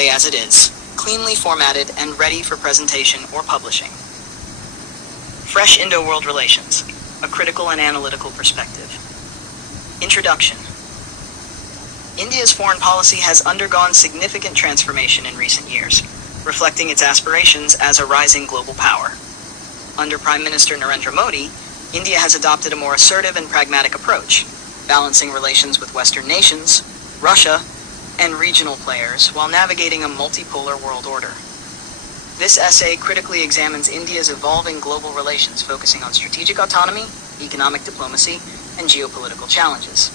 stay as it is, cleanly formatted and ready for presentation or publishing. Fresh Indo-World Relations, a critical and analytical perspective. Introduction. India's foreign policy has undergone significant transformation in recent years, reflecting its aspirations as a rising global power. Under Prime Minister Narendra Modi, India has adopted a more assertive and pragmatic approach, balancing relations with Western nations, Russia, and regional players while navigating a multipolar world order. This essay critically examines India's evolving global relations, focusing on strategic autonomy, economic diplomacy, and geopolitical challenges.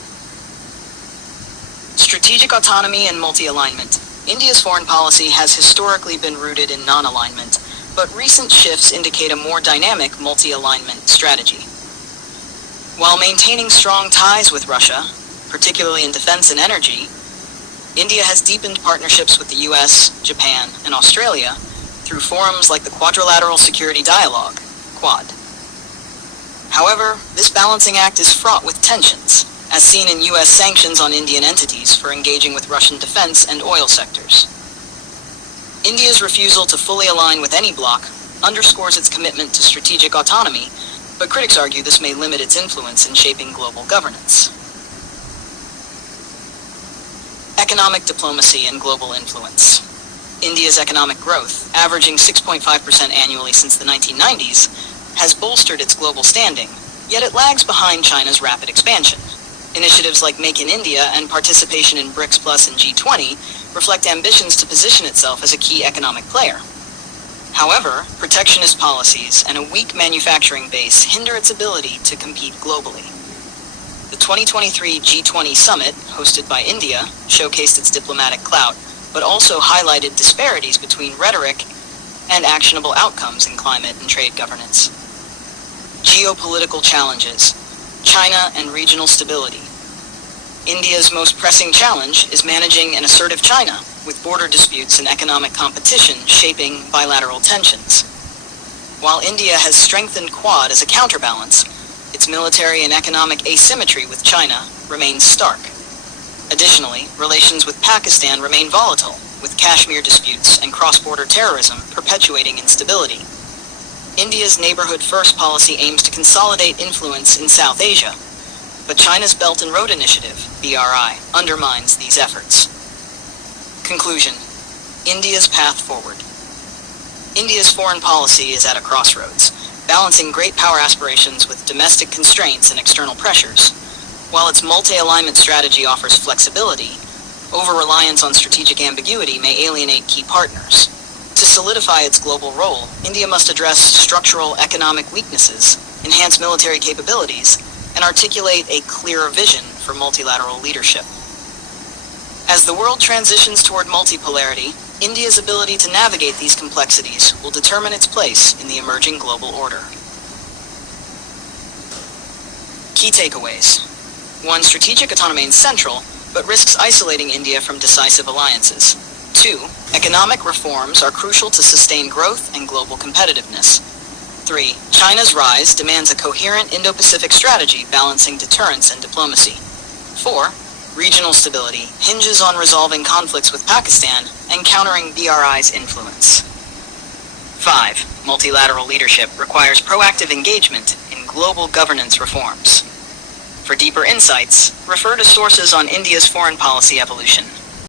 Strategic autonomy and multi-alignment. India's foreign policy has historically been rooted in non-alignment, but recent shifts indicate a more dynamic multi-alignment strategy. While maintaining strong ties with Russia, particularly in defense and energy, India has deepened partnerships with the US, Japan, and Australia through forums like the Quadrilateral Security Dialogue, Quad. However, this balancing act is fraught with tensions, as seen in US sanctions on Indian entities for engaging with Russian defense and oil sectors. India's refusal to fully align with any bloc underscores its commitment to strategic autonomy, but critics argue this may limit its influence in shaping global governance. Economic diplomacy and global influence. India's economic growth, averaging 6.5% annually since the 1990s, has bolstered its global standing, yet it lags behind China's rapid expansion. Initiatives like Make in India and participation in BRICS Plus and G20 reflect ambitions to position itself as a key economic player. However, protectionist policies and a weak manufacturing base hinder its ability to compete globally. The 2023 G20 summit, hosted by India, showcased its diplomatic clout, but also highlighted disparities between rhetoric and actionable outcomes in climate and trade governance. Geopolitical challenges. China and regional stability. India's most pressing challenge is managing an assertive China, with border disputes and economic competition shaping bilateral tensions. While India has strengthened Quad as a counterbalance, its military and economic asymmetry with China remains stark. Additionally, relations with Pakistan remain volatile, with Kashmir disputes and cross-border terrorism perpetuating instability. India's Neighborhood First policy aims to consolidate influence in South Asia, but China's Belt and Road Initiative, BRI, undermines these efforts. Conclusion. India's path forward. India's foreign policy is at a crossroads, balancing great power aspirations with domestic constraints and external pressures. While its multi-alignment strategy offers flexibility, over-reliance on strategic ambiguity may alienate key partners. To solidify its global role, India must address structural economic weaknesses, enhance military capabilities, and articulate a clearer vision for multilateral leadership. As the world transitions toward multipolarity, India's ability to navigate these complexities will determine its place in the emerging global order. Key takeaways. 1. Strategic autonomy is central, but risks isolating India from decisive alliances. 2. Economic reforms are crucial to sustain growth and global competitiveness. 3. China's rise demands a coherent Indo-Pacific strategy balancing deterrence and diplomacy. 4. Regional stability hinges on resolving conflicts with Pakistan and countering BRI's influence. 5. Multilateral leadership requires proactive engagement in global governance reforms. For deeper insights, refer to sources on India's foreign policy evolution.